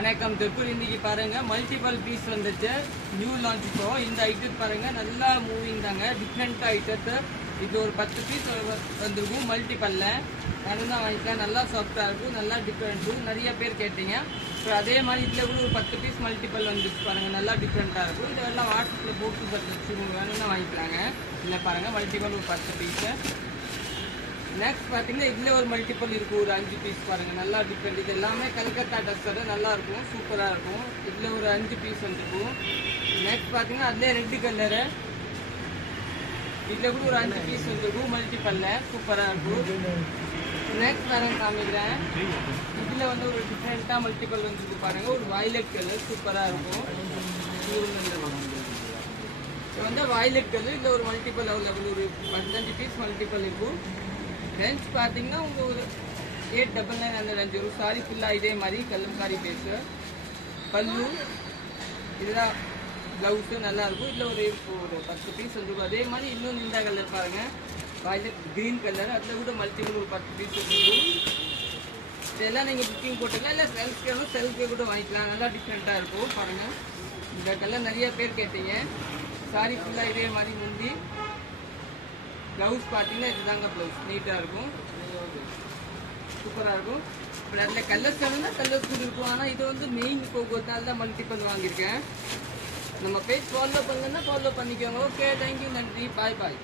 வணக்கம் திருப்பூர். இன்னைக்கு பாருங்க மல்டிபிள் பீஸ் வந்துச்சு, நியூ லான்ச். இப்போ இந்த ஐட்டம் பாருங்க நல்லா மூவிங் தாங்க, டிஃப்ரெண்ட் ஐட்டத்தை. இது ஒரு 10 பீஸ் வந்துருக்கும் மல்டிபிள்ல. வேணும்னா வாங்கிக்கலாம், நல்லா சாஃப்டா இருக்கும், நல்லா டிஃப்ரெண்ட்டும். நிறைய பேர் கேட்டீங்க. இப்போ அதே மாதிரி இதுல கூட ஒரு 10 பீஸ் மல்டிபிள் வந்துச்சு பாருங்க, நல்லா டிஃப்ரெண்டா இருக்கும். இதெல்லாம் வாட்ஸ்அப்ல போட்டு வச்சு வேணும்னா வாங்கிக்கலாங்க. இல்ல பாருங்க மல்டிபிள் ஒரு 10 பீஸ். நெக்ஸ்ட் பாத்தீங்கன்னா இதுல ஒரு மல்டிபிள் இருக்கு, ஒரு 5 பீஸ் பாருங்க, நல்லா டிஃப்ரெண்ட். இது எல்லாமே கல்கத்தா டஸ்டர், நல்லா இருக்கும், சூப்பரா இருக்கும். இதுல ஒரு 5 பீஸ் வந்துருக்கும். நெக்ஸ்ட் பாத்தீங்கன்னா அதுல ரெட் கலரு, இதுல கூட ஒரு 5 பீஸ் வந்துருக்கும் மல்டிபிள்ல, சூப்பரா இருக்கும். நெக்ஸ்ட் பாருங்க காமிக்கிறேன். இதுல வந்து ஒரு டிஃப்ரெண்டா மல்டிபிள் வந்துருக்கு பாருங்க, ஒரு வயலட் கலர், சூப்பரா இருக்கும். இது வந்து வயலட் கலர், இதுல ஒரு மல்டிபிள் அவைலபிள், ஒரு 15 பீஸ் மல்டிபிள் இருக்கும். ரெஞ்ச் பார்த்தீங்கன்னா உங்க ஒரு 899 அந்த ரேஞ்ச் வரும். சாரி ஃபுல்லாக இதே மாதிரி கல்லம்காரி பேஸு, பல்லு, இதுதான் ப்ளவுஸு, நல்லா இருக்கும். இதில் ஒரு 10 பீஸ் வந்துருக்கும். அதே மாதிரி இன்னும் இந்த கலர் பாருங்க, வயலட் கிரீன் கலர், அதில் கூட மல்டிபிள் ஒரு 10 பீஸ் வந்துருக்கும். இதெல்லாம் நீங்கள் புக்கிங் போட்டுக்கலாம், இல்லை செல்ஃபே கூட வாங்கிக்கலாம், நல்லா டிஃப்ரெண்ட்டாக இருக்கும் பாருங்க. இந்த கலர் நிறைய பேர் கேட்டீங்க. சாரி ஃபுல்லாக இதே மாதிரி முந்தி, ப்ளவுஸ் பார்த்தீங்கன்னா இதுதாங்க ப்ளவுஸ், நீட்டாக இருக்கும், சூப்பராக இருக்கும். இப்போ அதில் கலர்ஸ் வேணும்னா கலர்ஸ் கூட இருக்கும். ஆனால் இது வந்து மெயின் போகிறதுனால தான் மல்டிபிள் வாங்கியிருக்கேன். நம்ம பேஜ் ஃபாலோ பண்ணுங்கன்னா ஃபாலோ பண்ணிக்கோங்க. ஓகே, தேங்க்யூ, நன்றி, பாய் பாய்.